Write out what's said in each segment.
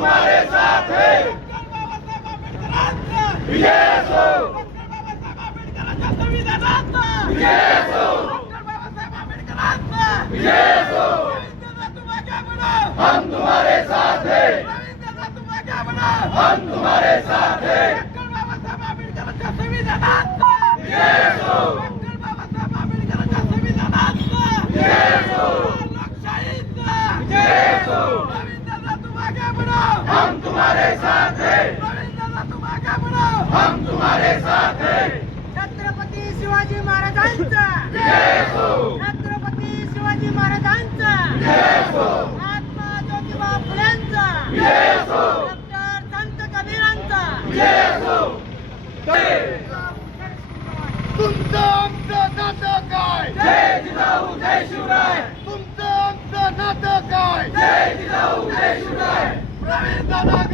तुम्हारे साथ है विजय असो विजय असो विजय असो हम तुम्हारे साथ है हम तुम्हारे साथ है विजय असो विजय विजय असो हम तुम्हारे साथ हैं। हम तुम्हारे साथ हैं। छत्रपती शिवाजी महाराजांचा। छत्रपती शिवाजी महाराजांचा। महात्मा ज्योतिबा असो डॉक्टर संत कबीरांचा। तुमचं आमचं नातं काय जय जिजाऊ जय शिवराय। तुमचं आमचं नातं काय जय जिजाऊ जय शिवराय। प्रवीण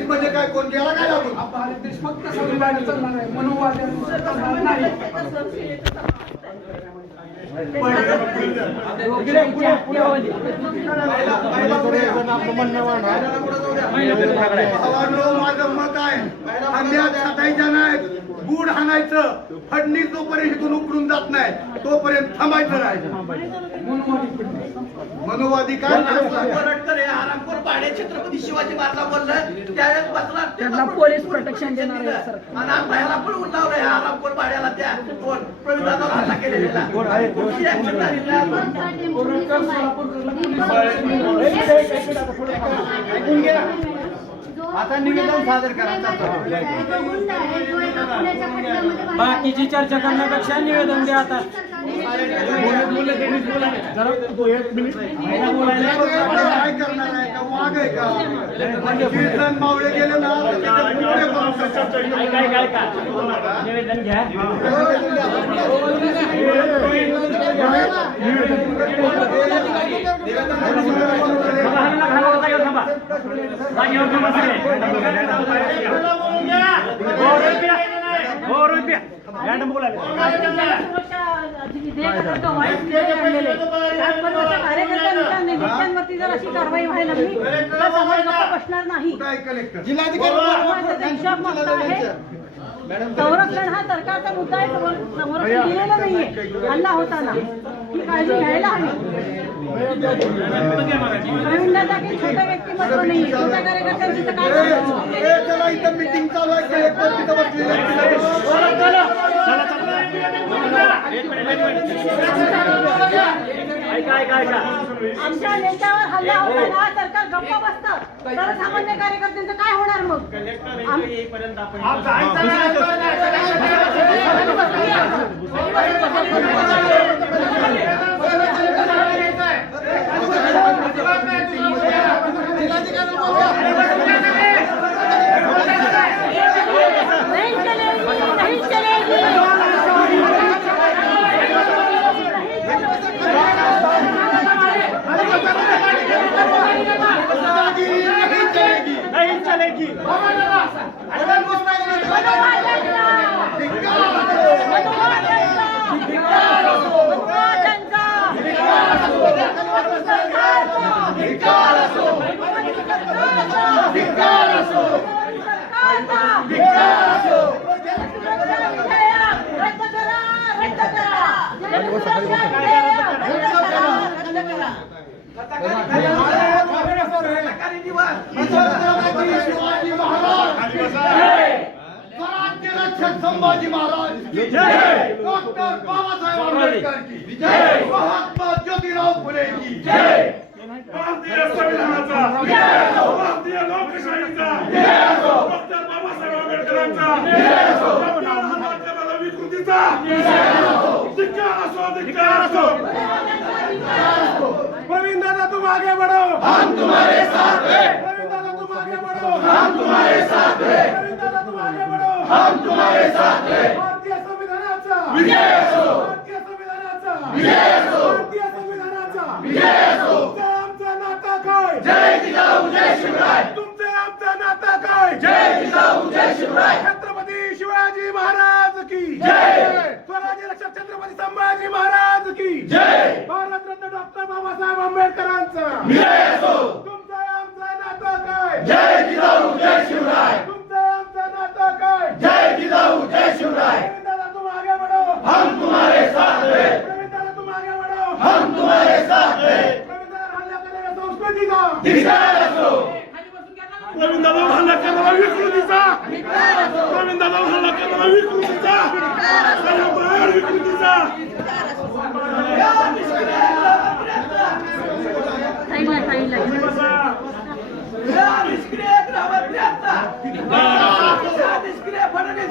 फडणीस म्हणजे काय कोण गेला काय लागून? भारत देश फक्त संविधान चालणार आहे मनोवाद्यांचं चालणार नाही. भावांनो माझं मत आहे आंब्यात छाटायच्या नाहीत गुड हाणायचं. फडणीस जोपर्यंत इथून उकळून जात नाही तोपर्यंत थांबायचं नाही. मनोवादी काय हे आरामखोर पाडे छत्रपती शिवाजी महाराज बोललं त्यावेळेस बसला त्यांना पोलीस प्रोटेक्शन देणार. आणि लावलं ह्या आरामखोर पाड्याला त्या कोण प्रवीणाचा हल्ला केलेला? आता निवेदन सादर करा बाकीची चर्चा करण्यापेक्षा निवेदन द्या आता काय करणार आहे का वाघ आहे का कीर्तन मावळे गेले ना जर अशी कारवाई व्हायला लागली तर समाज गप्प बसणार नाही आहे संरक्षण हा सरकारचा मुद्दा आहे संरक्षण दिलेलं नाहीये हल्ला होताना ही काळजी घ्यायला हवी प्रवीणदादा काही छोटं व्यक्तिमत्व नाही छोट्या कार्यकर्त्यांची तर काय इथं चालू आहे आमच्या नेत्यावर हल्ला होताना सरकार गप्प बसत. सर्वसामान्य कार्यकर्त्यांचं काय होणार मग? आम- चलेगी नहीं चलेगी नहीं चलेगी सरकारी निवास छत्रपती शिवाजी महाराज स्वराज्य रक्षक संभाजी महाराज की जय डॉक्टर बाबासाहेब आंबेडकर की जय महात्मा ज्योतिराव फुले की जय भारतीय संविधानाचा भारतीय लोकशाहीचा डॉक्टर बाबासाहेब आंबेडकरांचा डॉक्टर आंबेडकरांचा विकृतीचा धिक्कार असो धिक्कार असो प्रवीण दादा तुम आगे बढ़ो हम तुम्हारे साथ हैं प्रवीण दादा तुम आगे बढ़ो हम तुम्हारे साथ हैं प्रवीण दादा तुम आगे बढ़ो हम तुम्हारे साथ हैं भारतीय संविधानाचा विजय असो भारतीय संविधानाचा विजय असो भारतीय संविधानाचा विजय असो तुमचं आमचं नातं काय? जय जिजाऊ जय शिवराय. तुमचं आमचं नातं काय? जय जिजाऊ जय शिवराय. महाराज की। जय। स्वराज्य रक्षक छत्रपती संभाजी महाराज की। जय। भारतरत्न डॉक्टर बाबासाहेब आंबेडकरांचा। तुमचं आमचं नातं काय? जय जिजाऊ जय शिवराय। तुमचं आमचं नातं काय? जय जिजाऊ जय शिवराय। दादा तुम आगे बढ़ो। हम तुम्हारे साथ हैं प्रवीण दादा तुम आगे बढ़ो हम तुम्हारे साथ हैं प्रवीण दादा हल्ला करणाऱ्या संस्कृतीचा धिक्कार असो प्रवीण दादा हल्ला करणारा विकृतीचा प्रवीण दादा हल्ला करणारा विकृतीचा सगळ्या बाहेर विकृतीचा साईडला साईडला या निष्क्रिय ग्रामप्रियांचा या निष्क्रिय फडणवीस सरकारचा या हुकुमशाही सरकारचा या हुकुमशाही सरकारचा या फडणवीस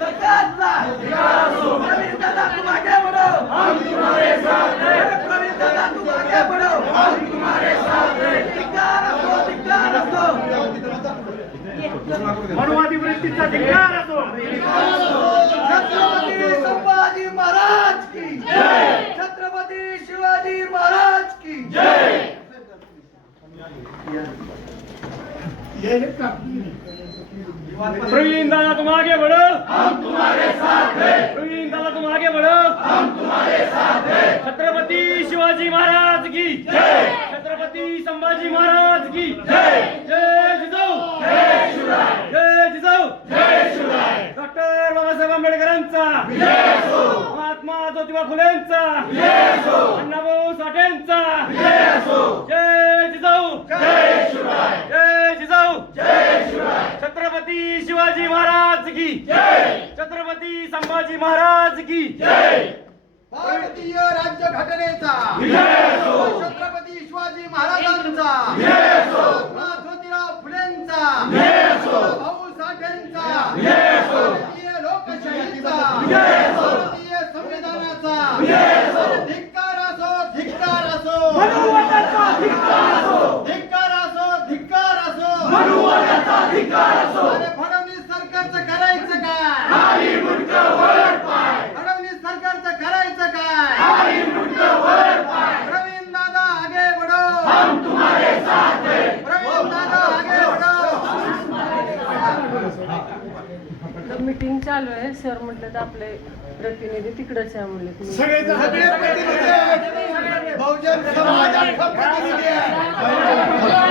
सरकारचा प्रवीण दादा तुम आगे बढ़ो हम तुम्हारे साथ हैं प्रवीण दादा तुम आगे बढ़ो हम तुम्हारे साथ हैं धिक्कार असो धिक्कार असो मनुवादी वृत्तीचा धिक्कार असो छत्रपती संभाजी महाराज की जय छत्रपती शिवाजी महाराज की जय प्रवीण दादा तुम आगे बढ़ो हम तुम्हारे साथ हैं प्रवीण दादा तुम आगे बढ़ो हम तुम्हारे साथ हैं छत्रपति शिवाजी महाराज की जय! छत्रपति संभाजी महाराज की जय! जय जिजाऊ! जय शिवराय! जय जिजाऊ! जय शिवराय! डॉक्टर बाबासाहेब आंबेडकरांचा! महात्मा ज्योतिबा फुलेंचा! अण्णाभाऊ साठेंचा! जय जिजाऊ! जय शिवराय! जय जिजाऊ! जय शिवराय! छत्रपती शिवाजी महाराज की जय! छत्रपती संभाजी महाराज की जय! भारतीय राज्य घटनेचा छत्रपती शिवाजी महाराजांचा. महात्मा ज्योतिराव फुलेंचा भाऊ साठेंचा भारतीय लोकशाहीचा भारतीय संविधानाचा धिक्कार असो धिक्कार असो धिक्कार असो धिक्कार असो अरे फडणवीस सरकारचं करायचं काय फडणवीस सरकारचं करायचं काय प्रवीण दादा आगे बढ़ो हम तुम्हारे साथ हैं प्रवीण दादा आगे बढ़ो मीटिंग चालू आहे. सर म्हटलं तर आपले प्रतिनिधी तिकडच आहे म्हणले तुम्ही सगळे जण- सगळे प्रतिनिधी आहेत. बहुजन समाज अख्खा प्रतिनिधी आहे.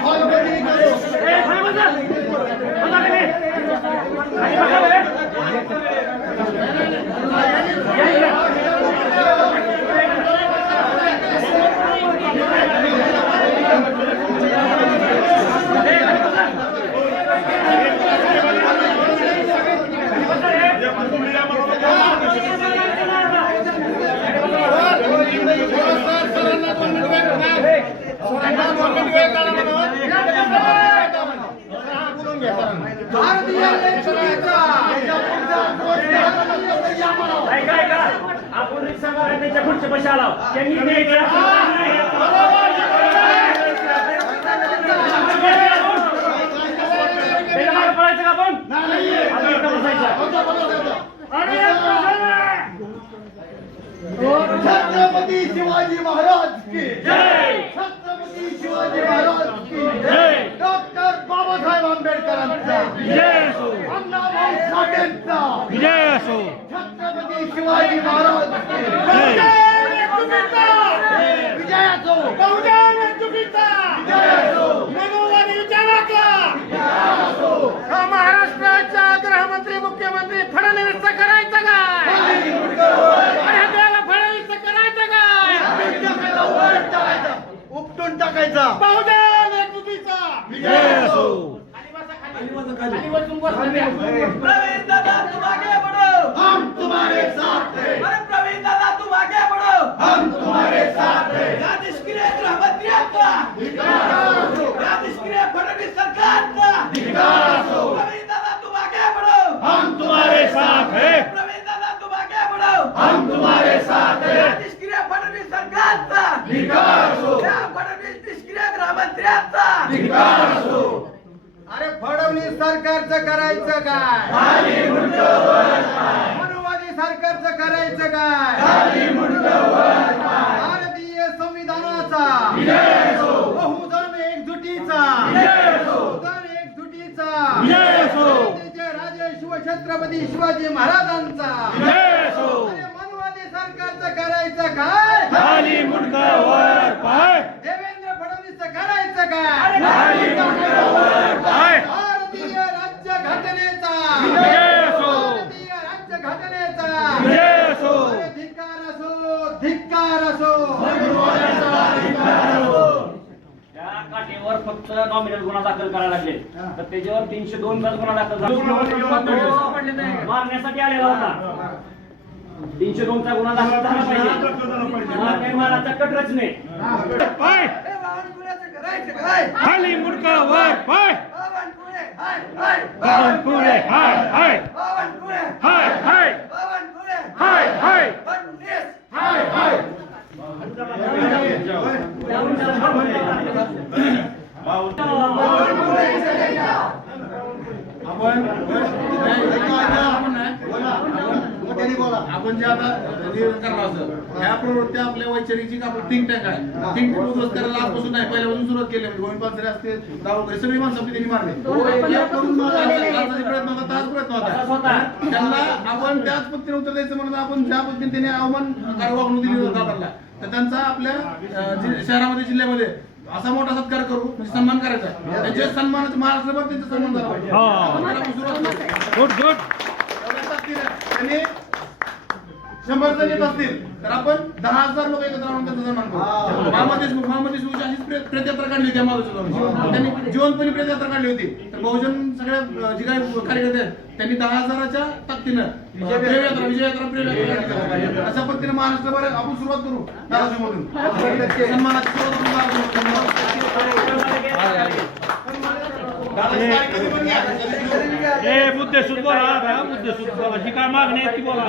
हॉलमध्ये करू. भारतीय लेखनिका याच्या पुढचा कोणत्या हातामध्ये या म्हणावं. ऐका ऐका त्यांच्या पुढच्या पैसे आला त्यांनी पळायचं का आपण? बसायचं. छत्रपती शिवाजी महाराज की जय छत्रपती शिवाजी महाराज की जय डॉक्टर बाबासाहेब आंबेडकरांचा विजय असो अण्णाभाऊ साठेंचा विजय असो छत्रपती शिवाजी महाराज की बहुजन एकजुटीचा! विजय असो बहुजन एकजुटीचा! मनोवादी विचाराचा! हा महाराष्ट्राच्या गृहमंत्री मुख्यमंत्री फडणवीसचं करायचं काय आणि त्याला फडणवीसचं करायचं काय उपटून टाकायचा. बहुजन एकजुटीचा विजय असो प्रवीण दादा तुम आगे बढ़ो हम तुम्हारे साथ हैं अरे प्रवीण दादा तुम आगे बढ़ो हम तुम्हारे साथ हैं या निष्क्रिय गृहमंत्र्यांचा या निष्क्रिय फडणवीस सरकारचा प्रवीण दादा तुम आगे बढ़ो हम तुम्हारे साथ हैं प्रवीण दादा तुम आगे बढ़ो हम तुम्हारे साथ या हैं निष्क्रिय फडणवीस सरकारचा धिक्कार असो. या फडणवीस निष्क्रिय गृहमंत्र्यांचा धिक्कार असो. अरे फडणवीस सरकारचं करायचं काय मनुवादी सरकारचं करायचं काय? भारतीय संविधानाचा. बहुजन एकजुटीचा. बहुजन एकजुटीचा. राजे शिवछत्रपती शिवाजी महाराजांचा. मनुवादी सरकारचं करायचं काय? देवेंद्र फडणवीसचं करायचं काय? भारतीय राज्य घटनेचा विजय असो. भारतीय राज्य घटनेचा विजय असो अरे धिक्कार असो धिक्कार असो त्या फक्त नॉमिनल गुन्हा दाखल करायला लागले तर त्याच्यावर तीनशे दोन तास गुन्हा दाखल झाला मारण्यासाठी आलेला होता तीनशे दोनचा गुन्हा दाखल झाला पाहिजे माराचा कट रचने खाली मुंडका वर पाय हाय हाय हाय हाय हाय हाय बावनकुळे हाय हाय आपण जे आता करणार ह्या प्रवृत्ती आपल्या वैचारिक आपण थिंक टँक आहे थिंक टँक उद्ध्वस्त करायला आजपासून नाही पहिल्यापासून सुरुवात केली म्हणजे गोविंद पानसरे असते दावोगरे सगळी माणसं आपली त्यांनी मारले. मारण्याचा प्रयत्न होता ताच प्रयत्न होता. होता. त्यांना आपण त्याच पद्धतीने उत्तर द्यायचं म्हणून आपण ज्या पद्धतीने त्यांनी अवमान वागणूक दिली दादांना तर त्यांचा आपल्या शहरामध्ये जिल्ह्यामध्ये असा मोठा सत्कार करू म्हणजे सन्मान करायचा त्यांच्या सन्मानाचा महाराष्ट्रभर त्यांचा सन्मान झाला पाहिजे. गुड गुड त्यांनी शंभर जण येत असतील तर आपण दहा हजार लोक एकत्र राहून त्यांचा सन्मान करू. मामा देशमुख मामा देशमुख अशीच प्रे- प्रेतयात्रा काढली होती अमावास्या त्यांनी जिवंतपणी प्रेतयात्रा काढली होती. तर बहुजन सगळ्या जे काही कार्यकर्ते आहेत त्यांनी दहा हजाराच्या ताकदीनं प्रेमयात्रा विजयात्रा प्रेमयात्रा. अशा पद्धतीने महाराष्ट्रभर आपण सुरुवात करू. धाराशिवमधून. सन्मानाची सुरुवात मुद्दे सुद्धा मुद्दे सुद्धा जी काय मागणी आहे ती बोला.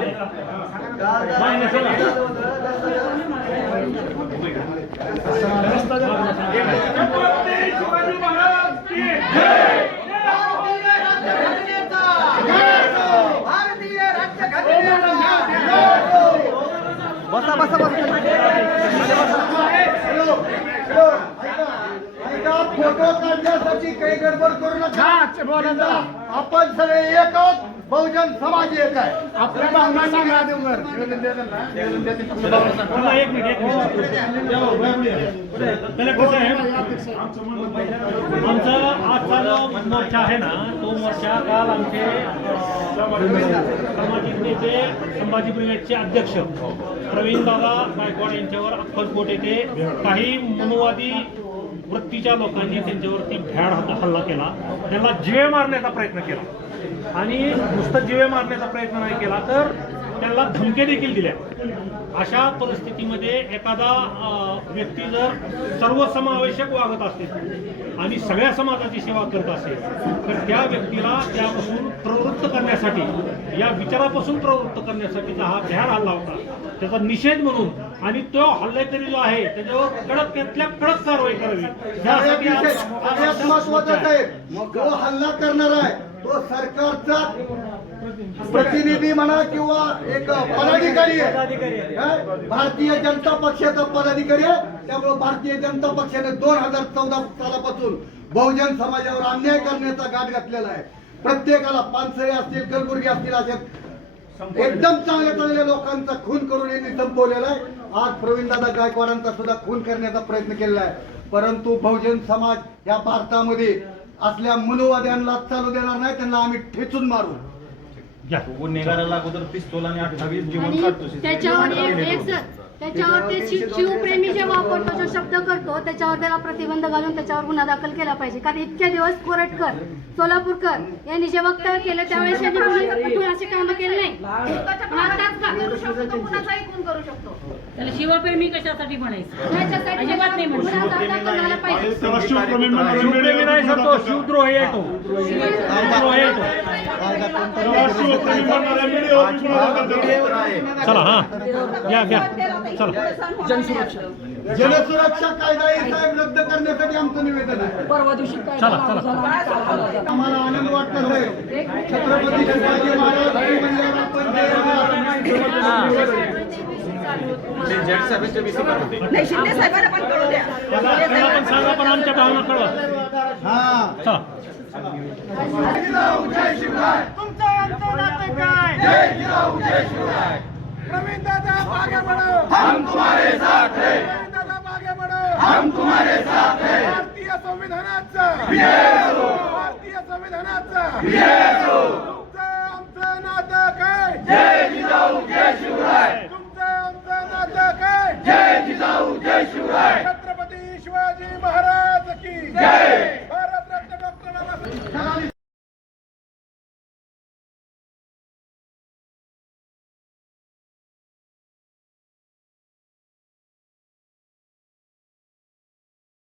बसा बसा बसा फोटो काढण्यासाठी काही गडबड करू नका आपण सगळे एक आहोत बहुजन समाज एक आहे. आपल्या भावना सांगा देवघर मला एक मिनिट एक मिनिट. त्याला कसं आहे आमचा आजचा जो मोर्चा आहे ना तो मोर्चा काल आमचे सामाजिक नेते संभाजी ब्रिगेडचे अध्यक्ष प्रवीण दादा गायकवाड यांच्यावर अक्कलकोट येथे काही मनुवादी वृत्तीच्या लोकांनी त्यांच्यावरती भ्याड हल्ला हल्ला केला. त्यांना जिवे मारण्याचा प्रयत्न केला. आणि नुसतं जिवे मारण्याचा प्रयत्न नाही केला तर त्यांना धमके देखील दिल्या अशा परिस्थितीमध्ये एखादा व्यक्ती जर सर्वसमावेशक वागत असेल आणि सगळ्या समाजाची सेवा करत असेल तर त्या व्यक्तीला त्यापासून प्रवृत्त करण्यासाठी या विचारापासून प्रवृत्त करण्यासाठीचा हा भ्याड हल्ला होता त्याचा निषेध म्हणून आणि तो हल्लेकरी जो आहे त्याच्यावर कडक कडक कारवाई करावी यासाठी आज- आज सगळ्यात आमचा महत्वाचं मोर्चा आहे. आहे तो हल्ला करणार आहे तो सरकारचा प्रतिनिधी म्हणा किंवा एक पदाधिकारी आहे. भारतीय जनता पक्षाचा पदाधिकारी आहे. त्यामुळे भारतीय जनता पक्षाने दोन हजार चौदा सालापासून बहुजन समाजावर अन्याय करण्याचा घाट घातलेला आहे. प्रत्येकाला पानसरे असतील कलबुर्गी असतील असे एकदम चांगल्या चांगल्या लोकांचा खून करून यांनी संपवलेला आहे. आज प्रवीणदादा गायकवाडांचा सुद्धा खून करण्याचा प्रयत्न केलेला आहे. परंतु बहुजन समाज या भारतामध्ये असल्या मनोवाद्यांना चालू देणार नाही त्यांना आम्ही ठेचून मारू. घ्या. गुन्हेगाराला अगोदर पिस्तोल आणि अठ्ठावीस जीवन आणि काढतो. त्याच्यावर एक त्याच्यावर ते शिव- शिवप्रेमी जे वापरतो जो शब्द करतो त्याच्यावर त्याला प्रतिबंध घालून त्याच्यावर गुन्हा दाखल केला पाहिजे. कारण इतके दिवस कोरटकर सोलापूरकर यांनी जे वक्तव्य केलं त्यावेळेस त्यांनी कुठून असे कामं केले नाही? आताच का? त्याला शिवप्रेमी कशासाठी म्हणायचं? याच्यासाठी अजिबात नाही म्हणू. गुन्हा दाखल झाला पाहिजे. त्याला शिवप्रेमी म्हणून शिवप्रेमी नाही सर तो शिवद्रोही आहे तो शिवद्रोही चला हा. घ्या घ्या चला. जनसुरक्षा. कायदा हे साहेब रद्द करण्यासाठी आमचं निवेदन आहे. परवा दिवशी काय चला? चला. झालं. आम्हाला आनंद वाटत साहेब छत्रपती शिवाजी महाराज हे म्हणल्यावर आपण नाही शिंदे साहेबांना पण कळू द्या. पण सांगा पण आमच्या भावना कळवा. हा. चला. तुमचं आमचं नातं काय? प्रवीण दादा आगे बढ़ो हम तुम्हारे साथ हैं। प्रवीण दादा आगे बढ़ो हम तुम्हारे साथ हैं। भारतीय संविधानाचा. भारतीय संविधानाचा. तुमचं आमचं नातं काय? जय जिजाऊ जय शिवराय। तुमचं आमचं नातं काय? जय जिजाऊ जय शिवराय। छत्रपती शिवाजी महाराज की जय।